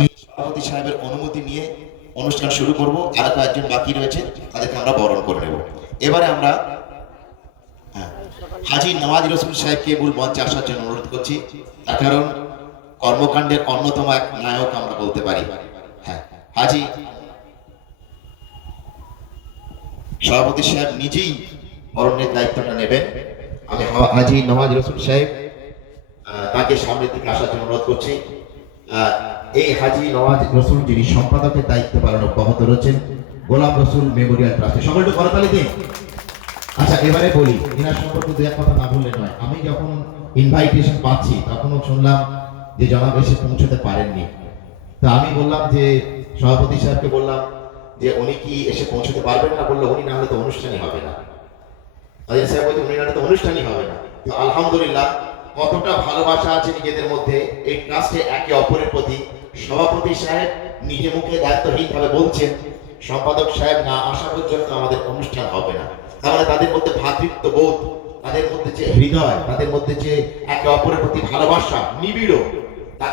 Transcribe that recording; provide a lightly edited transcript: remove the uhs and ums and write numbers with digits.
আমি সভাপতি সাহেবের অনুমতি নিয়ে অনুষ্ঠান শুরু করব। আর কয়েকজন বাকি রয়েছে, তাদেরকে আমরা বরণ করে নেব। এবারে আমরা হাজী নওয়াজ রসুল সাহেবকে মূল মঞ্চে আসার জন্য অনুরোধ করছি। তার কারণ কর্মকাণ্ডের অন্যতম এক নায়ক আমরা বলতে পারি। হ্যাঁ, হাজী সভাপতি সাহেব নিজেই বরণের দায়িত্বটা নেবেন। আমি হাজী নওয়াজ রসুল সাহেব তাকে সামনের দিকে আসার জন্য অনুরোধ করছি। এই হাজী নওয়াজ রসুল যিনি সম্পাদকের দায়িত্ব পালন অব্যাহত রয়েছেন গোলাম রসুল মেমোরিয়াল ট্রাস্টে। সকলে একটু করতালি দিন। আচ্ছা, এবারে বলি, এনার সম্পর্কে দু এক কথা না বললে নয়। আমি যখন ইনভাইটেশন পাচ্ছি তখনও শুনলাম যে জনাব এসে পৌঁছতে পারেননি। তো আমি বললাম যে সভাপতি সাহেবকে বললাম যে উনি কি এসে পৌঁছতে পারবেন না? বললো উনি না হলে তো অনুষ্ঠানই হবে না। সাহেব বলছে উনি না হলে তো অনুষ্ঠানই হবে না। তো আলহামদুলিল্লাহ, কতটা ভালোবাসা আছে নিজেদের মধ্যে এই ট্রাস্টে একে অপরের প্রতি। সভাপতি সাহেব নিজে মুখে দায়িত্বহীনভাবে বলছেন সম্পাদক সাহেব না আসা পর্যন্ত আমাদের অনুষ্ঠান হবে না। তাহলে তাদের মধ্যে ভ্রাতৃত্ব বোধ, তাদের মধ্যে যে হৃদয়, তাদের মধ্যে যে একে অপরের প্রতি ভালোবাসা নিবিড়, তা